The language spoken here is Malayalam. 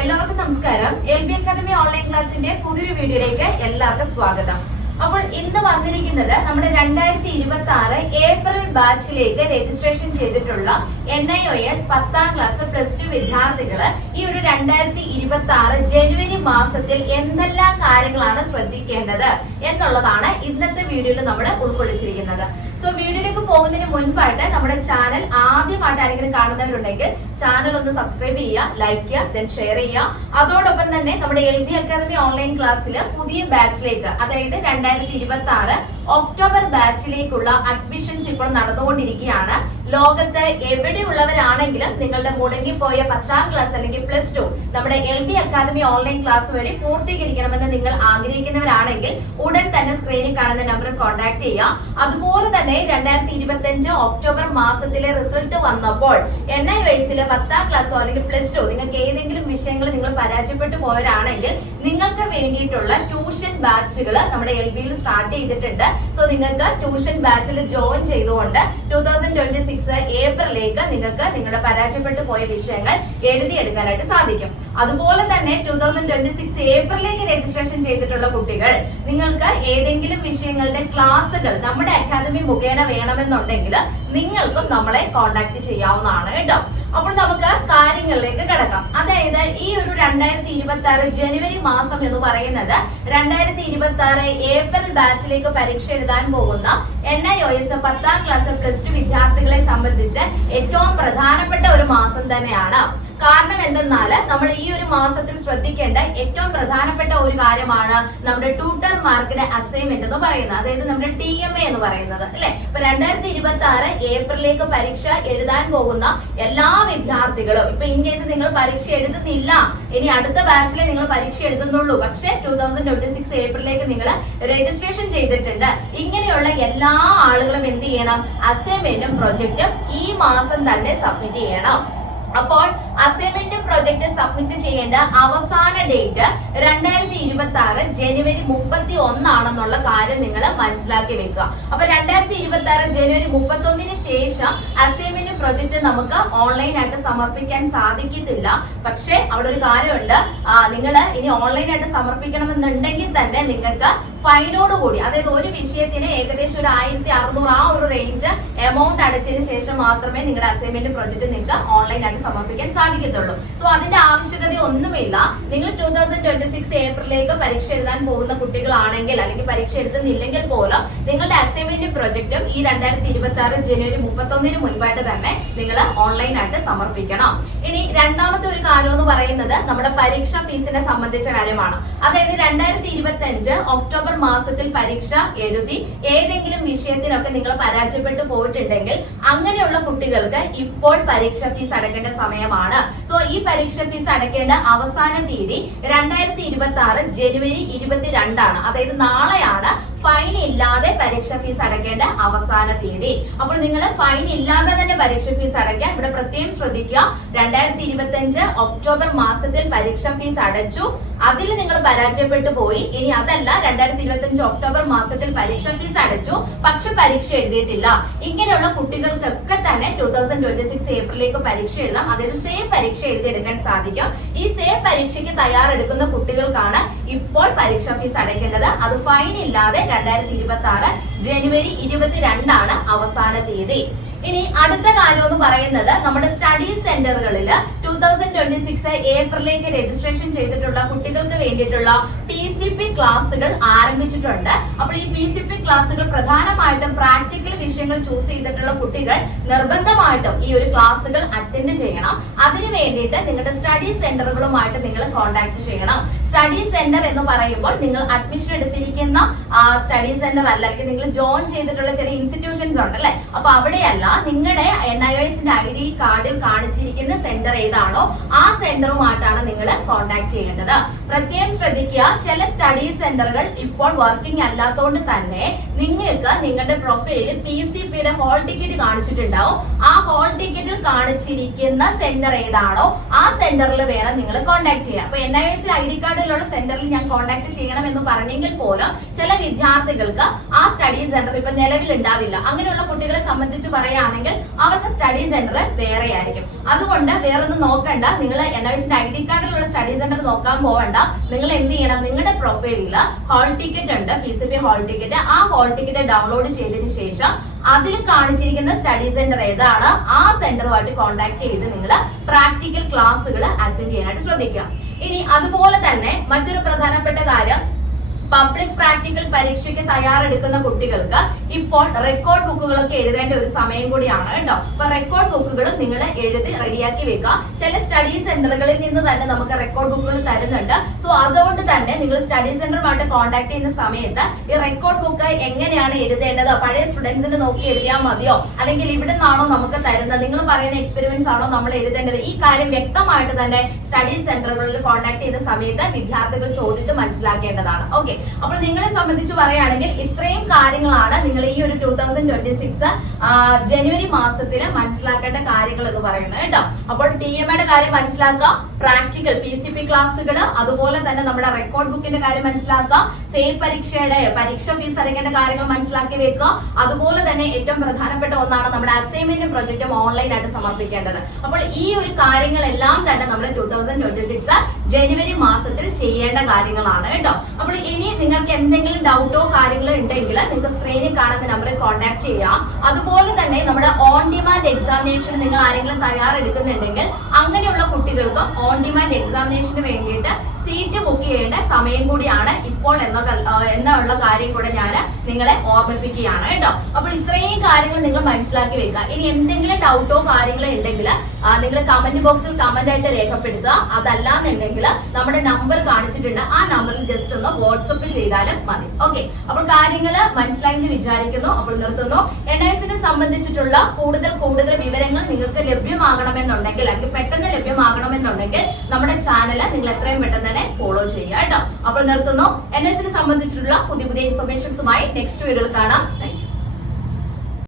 എല്ലാവർക്കും നമസ്കാരം. LB അക്കാദമി ഓൺലൈൻ ക്ലാസിന്റെ പുതിയൊരു വീഡിയോയിലേക്ക് എല്ലാവർക്കും സ്വാഗതം. അപ്പോൾ ഇന്ന് വന്നിരിക്കുന്നത് നമ്മുടെ 2026 ഏപ്രിൽ ബാച്ചിലേക്ക് രജിസ്ട്രേഷൻ ചെയ്തിട്ടുള്ള NIOS 10ാം ക്ലാസ് +2 വിദ്യാർത്ഥികള് ഈ ഒരു 2026 ജനുവരി മാസത്തിൽ എന്തെല്ലാം കാര്യങ്ങളാണ് ശ്രദ്ധിക്കേണ്ടത് എന്നുള്ളതാണ് ഇന്നത്തെ വീഡിയോയിൽ നമ്മൾ ഉൾക്കൊള്ളിച്ചിരിക്കുന്നത്. സോ വീഡിയോയിലേക്ക് പോകുന്നതിന് മുൻപായിട്ട് നമ്മുടെ ചാനൽ ആദ്യമായിട്ട് ആരെങ്കിലും കാണുന്നവരുണ്ടെങ്കിൽ ചാനൽ ഒന്ന് സബ്സ്ക്രൈബ് ചെയ്യുക, ലൈക്ക് ചെയ്യുക, ദെൻ ഷെയർ ചെയ്യുക. അതോടൊപ്പം തന്നെ നമ്മുടെ LB അക്കാദമി ഓൺലൈൻ ക്ലാസ്സിൽ പുതിയ ബാച്ചിലേക്ക്, അതായത് 2026 ഒക്ടോബർ ബാച്ചിലേക്കുള്ള അഡ്മിഷൻസ് ഇപ്പോൾ നടന്നുകൊണ്ടിരിക്കുകയാണ്. ലോകത്ത് എവിടെയുള്ളവരാണെങ്കിലും നിങ്ങളുടെ മുടങ്ങിപ്പോയ 10ാം ക്ലാസ് അല്ലെങ്കിൽ +2 നമ്മുടെ LB അക്കാദമി ഓൺലൈൻ ക്ലാസ് വഴി പൂർത്തീകരിക്കണമെന്ന് നിങ്ങൾ ആഗ്രഹിക്കുന്നവരാണെങ്കിൽ ഉടൻ തന്നെ സ്ക്രീനിൽ കാണുന്ന നമ്പറിൽ കോൺടാക്ട് ചെയ്യുക. അതുപോലെ തന്നെ 2025 ഒക്ടോബർ മാസത്തിലെ റിസൾട്ട് വന്നപ്പോൾ NIOSലെ 10ാം ക്ലാസ്സോ അല്ലെങ്കിൽ +2 നിങ്ങൾക്ക് ഏതെങ്കിലും വിഷയങ്ങൾ നിങ്ങൾ പരാജയപ്പെട്ടു പോയവരാണെങ്കിൽ നിങ്ങൾക്ക് വേണ്ടിയിട്ടുള്ള ട്യൂഷൻ ബാച്ചുകൾ നമ്മുടെ LBയിൽ സ്റ്റാർട്ട് ചെയ്തിട്ടുണ്ട്. സോ നിങ്ങൾക്ക് ട്യൂഷൻ ബാച്ചിൽ ജോയിൻ ചെയ്തുകൊണ്ട് 2026 ഏപ്രിലേക്ക് നിങ്ങൾക്ക് നിങ്ങളുടെ പരാജയപ്പെട്ടു പോയ വിഷയങ്ങൾ എഴുതിയെടുക്കാനായിട്ട് സാധിക്കും. അതുപോലെ തന്നെ 2026 ഏപ്രിലേക്ക് രജിസ്ട്രേഷൻ ചെയ്തിട്ടുള്ള കുട്ടികൾ നിങ്ങൾക്ക് ഏതെങ്കിലും വിഷയങ്ങളുടെ ക്ലാസ്സുകൾ നമ്മുടെ അക്കാദമി മുഖേന വേണമെന്നുണ്ടെങ്കിൽ നിങ്ങൾക്കും നമ്മളെ കോൺടാക്ട് ചെയ്യാവുന്നതാണ് കേട്ടോ. അപ്പോൾ നമുക്ക് കാര്യങ്ങളിലേക്ക് കിടക്കാം. അതായത് ഈ ഒരു 2026 ജനുവരി മാസം എന്ന് പറയുന്നത് 2026 ഏപ്രിൽ ബാച്ചിലേക്ക് പരീക്ഷ എഴുതാൻ പോകുന്ന NIOS 10ാം ക്ലാസ് +2 വിദ്യാർത്ഥികളെ സംബന്ധിച്ച് ഏറ്റവും പ്രധാനപ്പെട്ട ഒരു മാസം തന്നെയാണ്. കാരണം എന്തെന്നാൽ നമ്മൾ ഈ ഒരു മാസത്തിൽ ശ്രദ്ധിക്കേണ്ട ഏറ്റവും പ്രധാനപ്പെട്ട ഒരു കാര്യമാണ് നമ്മുടെ ട്യൂട്ടർ മാർക്കിന്റെ അസൈൻമെന്റ് എന്ന് പറയുന്നത്, അതായത് നമ്മുടെ TMA എന്ന് പറയുന്നത് അല്ലെ. ഇപ്പൊ 2026 ഏപ്രിലേക്ക് പരീക്ഷ എഴുതാൻ പോകുന്ന എല്ലാ വിദ്യാർത്ഥികളും, ഇപ്പൊ ഇൻ കേസ് നിങ്ങൾ പരീക്ഷ എഴുതുന്നില്ല, ഇനി അടുത്ത ബാച്ചിലെ നിങ്ങൾ പരീക്ഷ എഴുതുന്നുള്ളൂ, പക്ഷെ 2026 ഏപ്രിലേക്ക് നിങ്ങൾ രജിസ്ട്രേഷൻ ചെയ്തിട്ടുണ്ട്, ഇങ്ങനെയുള്ള എല്ലാ ആളുകളും എന്ത് ചെയ്യണം? അസൈൻമെന്റും പ്രൊജക്റ്റും ഈ മാസം തന്നെ സബ്മിറ്റ് ചെയ്യണം. അപ്പോൾ അസൈൻമെന്റും പ്രൊജക്ട് സബ്മിറ്റ് ചെയ്യേണ്ട അവസാന ഡേറ്റ് 2026 ജനുവരി 31 ആണെന്നുള്ള കാര്യം നിങ്ങൾ മനസ്സിലാക്കി വെക്കുക. അപ്പൊ 2026 ജനുവരി 31 ശേഷം അസൈൻമെന്റും പ്രൊജക്ട് നമുക്ക് ഓൺലൈനായിട്ട് സമർപ്പിക്കാൻ സാധിക്കത്തില്ല. പക്ഷെ അവിടെ ഒരു കാര്യമുണ്ട്, നിങ്ങൾ ഇനി ഓൺലൈനായിട്ട് സമർപ്പിക്കണമെന്നുണ്ടെങ്കിൽ തന്നെ നിങ്ങൾക്ക് ഫൈനോട് കൂടി, അതായത് ഒരു വിഷയത്തിന് ഏകദേശം ഒരു 1600 ആ ഒരു റേഞ്ച് എമൗണ്ട് അടച്ചതിന് ശേഷം മാത്രമേ നിങ്ങളുടെ അസൈൻമെന്റ് പ്രൊജക്ട് നിങ്ങൾക്ക് ഓൺലൈനായിട്ട് സമർപ്പിക്കാൻ സാധിക്കത്തുള്ളൂ. സോ അതിന്റെ ആവശ്യകത ഒന്നുമില്ല. നിങ്ങൾ 2026 ഏപ്രിലേക്ക് പരീക്ഷ എഴുതാൻ പോകുന്ന കുട്ടികളാണെങ്കിൽ അല്ലെങ്കിൽ പരീക്ഷ എഴുതുന്നില്ലെങ്കിൽ പോലും നിങ്ങളുടെ അസൈൻമെന്റ് പ്രൊജക്റ്റും ഈ 2026 ജനുവരി 31 മുൻപായിട്ട് തന്നെ നിങ്ങൾ ഓൺലൈനായിട്ട് സമർപ്പിക്കണം. ഇനി രണ്ടാമത്തെ ഒരു കാര്യം എന്ന് പറയുന്നത് നമ്മുടെ പരീക്ഷാ ഫീസിനെ സംബന്ധിച്ച കാര്യമാണ്. അതായത് 2025 ഒക്ടോബർ മാസത്തിൽ പരീക്ഷ എഴുതി ഏതെങ്കിലും വിഷയത്തിനൊക്കെ നിങ്ങൾ പരാജയപ്പെട്ടു പോയിട്ടുണ്ടെങ്കിൽ അങ്ങനെയുള്ള കുട്ടികൾക്ക് ഇപ്പോൾ പരീക്ഷാ ഫീസ് അടയ്ക്കേണ്ട സമയമാണ്. സോ ഈ പരീക്ഷാ ഫീസ് അടയ്ക്കേണ്ട അവസാന തീയതി 2026 ജനുവരി 22 ആണ്. അതായത് നാളെയാണ് ഫൈൻ ഇല്ലാതെ പരീക്ഷാ ഫീസ് അടയ്ക്കേണ്ട അവസാന തീയതി. അപ്പോൾ നിങ്ങൾ ഫൈൻ ഇല്ലാതെ തന്നെ പരീക്ഷാ ഫീസ് അടയ്ക്കാൻ ഇവിടെ പ്രത്യേകം ശ്രദ്ധിക്കുക. 2025 ഒക്ടോബർ മാസത്തിൽ പരീക്ഷാ ഫീസ് അടച്ചു, അതിൽ നിങ്ങൾ പരാജയപ്പെട്ടു പോയി. ഇനി അതല്ല, 2025 ഒക്ടോബർ മാസത്തിൽ പരീക്ഷാ ഫീസ് അടച്ചു പക്ഷെ പരീക്ഷ എഴുതിയിട്ടില്ല, ഇങ്ങനെയുള്ള കുട്ടികൾക്കൊക്കെ തന്നെ 2026 ഏപ്രിലേക്ക് പരീക്ഷ എഴുതാം. അതായത് സെയിം പരീക്ഷ എഴുതിയെടുക്കാൻ സാധിക്കും. ഈ സെയിം പരീക്ഷയ്ക്ക് തയ്യാറെടുക്കുന്ന കുട്ടികൾക്കാണ് ഇപ്പോൾ പരീക്ഷാ ഫീസ് അടയ്ക്കേണ്ടത്. അത് ഫൈൻ ഇല്ലാതെ 2026 ജനുവരി 22 ആണ് അവസാന തീയതി. ഇനി അടുത്ത കാര്യം എന്ന് പറയുന്നത് നമ്മുടെ സ്റ്റഡി സെന്ററുകളിൽ 2026 ഏപ്രിലേക്ക് രജിസ്ട്രേഷൻ ചെയ്തിട്ടുള്ള കുട്ടികൾക്ക് വേണ്ടിയിട്ടുള്ള PCP ക്ലാസ്സുകൾ ആരംഭിച്ചിട്ടുണ്ട്. അപ്പോൾ ഈ PCP ക്ലാസ്സുകൾ പ്രധാനമായിട്ടും പ്രാക്ടിക്കൽ വിഷയങ്ങൾ ചൂസ് ചെയ്തിട്ടുള്ള കുട്ടികൾ നിർബന്ധമായിട്ടും ഈ ഒരു ക്ലാസ്സുകൾ അറ്റൻഡ് ചെയ്യണം. അതിനു വേണ്ടിയിട്ട് നിങ്ങളുടെ സ്റ്റഡി സെന്ററുകളുമായിട്ട് നിങ്ങൾ കോൺടാക്ട് ചെയ്യണം. സ്റ്റഡി സെന്റർ എന്ന് പറയുമ്പോൾ നിങ്ങൾ അഡ്മിഷൻ എടുത്തിരിക്കുന്ന സ്റ്റഡി സെന്റർ അല്ല, അല്ലെങ്കിൽ നിങ്ങൾ ജോയിൻ ചെയ്തിട്ടുള്ള ചില ഇൻസ്റ്റിറ്റ്യൂഷൻസ് ഉണ്ടല്ലേ, അപ്പൊ അവിടെയല്ല, നിങ്ങളുടെ NIOSന്റെ ID കാർഡിൽ കാണിച്ചിരിക്കുന്ന സെന്റർ ഏതാണോ ആ സെന്ററുമായിട്ടാണ് നിങ്ങൾ കോൺടാക്ട് ചെയ്യേണ്ടത്. പ്രത്യേകം ശ്രദ്ധിക്കുക, ചില സ്റ്റഡി സെന്ററുകൾ ഇപ്പോൾ വർക്കിംഗ് അല്ലാത്തതുകൊണ്ട് തന്നെ നിങ്ങൾക്ക് നിങ്ങളുടെ പ്രൊഫൈലിൽ PCPയുടെ ഹോൾ ടിക്കറ്റ് കാണിച്ചിട്ടുണ്ടാവും. ആ ഹോൾ ടിക്കറ്റിൽ കാണിച്ചിരിക്കുന്ന സെന്റർ ഏതാണോ ആ സെന്ററിൽ വേണം നിങ്ങൾ കോൺടാക്ട് ചെയ്യാൻ. അപ്പൊ NIOS ID കാർഡിലുള്ള സെന്ററിൽ ഞാൻ കോൺടാക്ട് ചെയ്യണം എന്ന് പറഞ്ഞെങ്കിൽ പോലും ചില വിദ്യാർത്ഥികൾക്ക് ആ സ്റ്റഡി സെന്റർ ഇപ്പൊ നിലവിൽ ഉണ്ടാവില്ല. അങ്ങനെയുള്ള കുട്ടികളെ സംബന്ധിച്ച് പറയുകയാണെങ്കിൽ അവർക്ക് സ്റ്റഡി സെന്റർ വേറെ ആയിരിക്കും. അതുകൊണ്ട് വേറൊന്നും നോക്കണ്ട, നിങ്ങൾ NIOS ID കാർഡിലുള്ള സ്റ്റഡി സെന്റർ നോക്കാൻ പോവണ്ട. നിങ്ങൾ എന്ത് ചെയ്യണം, നിങ്ങളുടെ പ്രൊഫൈലിൽ ഹോൾ ടിക്കറ്റ് ഉണ്ട്, PCP ഹോൾ ടിക്കറ്റ്. ആ ഹോൾ ടിക്കറ്റ് ഡൗൺലോഡ് ചെയ്തതിന് ശേഷം അതിൽ കാണിച്ചിരിക്കുന്ന സ്റ്റഡി സെന്റർ ഏതാണ് ആ സെന്ററുമായിട്ട് കോൺടാക്ട് ചെയ്ത് നിങ്ങൾ പ്രാക്ടിക്കൽ ക്ലാസ്സുകൾ അറ്റൻഡ് ചെയ്യാനായിട്ട് ശ്രദ്ധിക്കുക. ഇനി അതുപോലെ തന്നെ മറ്റൊരു പ്രധാനപ്പെട്ട കാര്യം, പബ്ലിക് പ്രാക്ടിക്കൽ പരീക്ഷയ്ക്ക് തയ്യാറെടുക്കുന്ന കുട്ടികൾക്ക് ഇപ്പോൾ റെക്കോർഡ് ബുക്കുകളൊക്കെ എഴുതേണ്ട ഒരു സമയം കൂടിയാണ് കേട്ടോ. അപ്പൊ റെക്കോർഡ് ബുക്കുകളും നിങ്ങൾ എഴുതി റെഡിയാക്കി വെക്കുക. ചില സ്റ്റഡി സെന്ററുകളിൽ നിന്ന് തന്നെ നമുക്ക് റെക്കോർഡ് ബുക്കുകൾ തരുന്നുണ്ട്. സോ അതുകൊണ്ട് തന്നെ നിങ്ങൾ സ്റ്റഡി സെന്ററുമായിട്ട് കോൺടാക്ട് ചെയ്യുന്ന സമയത്ത് ഈ റെക്കോർഡ് ബുക്ക് എങ്ങനെയാണ് എഴുതേണ്ടത്, പഴയ സ്റ്റുഡൻസിന് നോക്കി എഴുതിയാൽ മതിയോ അല്ലെങ്കിൽ ഇവിടെ നിന്നാണോ നമുക്ക് തരുന്നത്, നിങ്ങൾ പറയുന്ന എക്സ്പെരിമെന്റ്സ് ആണോ നമ്മൾ എഴുതേണ്ടത്, ഈ കാര്യം വ്യക്തമായിട്ട് തന്നെ സ്റ്റഡി സെന്ററുകളിൽ കോൺടാക്ട് ചെയ്യുന്ന സമയത്ത് വിദ്യാർത്ഥികൾ ചോദിച്ച് മനസ്സിലാക്കേണ്ടതാണ്. ഓക്കെ, അപ്പോൾ നിങ്ങളെ സംബന്ധിച്ച് പറയുകയാണെങ്കിൽ ഇത്രയും കാര്യങ്ങളാണ് നിങ്ങൾ ഈ ഒരു 2026 ജനുവരി മാസത്തിൽ മനസ്സിലാക്കേണ്ട കാര്യങ്ങൾ എന്ന് പറയുന്നത് കേട്ടോ. അപ്പോൾ TMAയുടെ കാര്യം മനസ്സിലാക്കുക, പ്രാക്ടിക്കൽ PCP ക്ലാസ്സുകൾ, അതുപോലെ തന്നെ നമ്മുടെ റെക്കോർഡ് ബുക്കിന്റെ കാര്യം മനസ്സിലാക്കുക, സെയിം പരീക്ഷയുടെ പരീക്ഷ ഫീസ് അടയ്ക്കേണ്ട കാര്യങ്ങൾ മനസ്സിലാക്കി വെക്കുക. അതുപോലെ തന്നെ ഏറ്റവും പ്രധാനപ്പെട്ട ഒന്നാണ് നമ്മുടെ അസൈൻമെന്റും പ്രൊജക്റ്റും ഓൺലൈനായിട്ട് സമർപ്പിക്കേണ്ടത്. അപ്പോൾ ഈ ഒരു കാര്യങ്ങളെല്ലാം തന്നെ നമ്മൾ 2026 ജനുവരി മാസത്തിൽ ചെയ്യേണ്ട കാര്യങ്ങളാണ് കേട്ടോ. അപ്പോൾ ഇനി നിങ്ങൾക്ക് എന്തെങ്കിലും ഡൗട്ടോ കാര്യങ്ങളോ ഉണ്ടെങ്കിൽ നിങ്ങൾക്ക് സ്ക്രീനിൽ കാണുന്ന നമ്പറിൽ കോൺടാക്ട് ചെയ്യാം. അതുപോലെ തന്നെ നമ്മുടെ ഓൺ ഡിമാൻഡ് എക്സാമിനേഷൻ നിങ്ങൾ ആരെങ്കിലും തയ്യാറെടുക്കുന്നുണ്ടെങ്കിൽ അങ്ങനെയുള്ള കുട്ടികൾക്കും ഓൺ ഡിമാൻഡ് എക്സാമിനേഷന് വേണ്ടിയിട്ട് സീറ്റ് ബുക്ക് ചെയ്യേണ്ട സമയം കൂടിയാണ് ഇപ്പോൾ എന്നുള്ള കാര്യം കൂടെ ഞാൻ നിങ്ങളെ ഓർമ്മിപ്പിക്കുകയാണ് കേട്ടോ. അപ്പോൾ ഇത്രയും കാര്യങ്ങൾ നിങ്ങൾ മനസ്സിലാക്കി വെക്കുക. ഇനി എന്തെങ്കിലും ഡൗട്ടോ കാര്യങ്ങളോ ഉണ്ടെങ്കിൽ നിങ്ങൾ കമന്റ് ബോക്സിൽ കമന്റ് ആയിട്ട് രേഖപ്പെടുത്തുക. അതല്ലാന്നുണ്ടെങ്കിൽ നമ്മുടെ നമ്പർ കാണിച്ചിട്ടുണ്ട്, ആ നമ്പറിൽ ജസ്റ്റ് ഒന്ന് വാട്സപ്പ് ചെയ്താലും മതി. ഓക്കെ, അപ്പോൾ കാര്യങ്ങൾ മനസ്സിലായെന്ന് വിചാരിക്കുന്നു. അപ്പോൾ നിർത്തുന്നു. NIOSനെ സംബന്ധിച്ചിട്ടുള്ള കൂടുതൽ വിവരങ്ങൾ നിങ്ങൾക്ക് ലഭ്യമാകണമെന്നുണ്ടെങ്കിൽ അല്ലെങ്കിൽ പെട്ടെന്ന് ലഭ്യമാകണമെന്നുണ്ടെങ്കിൽ നമ്മുടെ ചാനൽ നിങ്ങൾ എത്രയും പെട്ടെന്ന് തന്നെ ഫോളോ ചെയ്യുക കേട്ടോ. അപ്പോൾ നിർത്തുന്നു. NIOSനെ സംബന്ധിച്ചിട്ടുള്ള പുതിയ ഇൻഫർമേഷൻസുമായി നെക്സ്റ്റ് വീഡിയോയിൽ കാണാം. Thank you.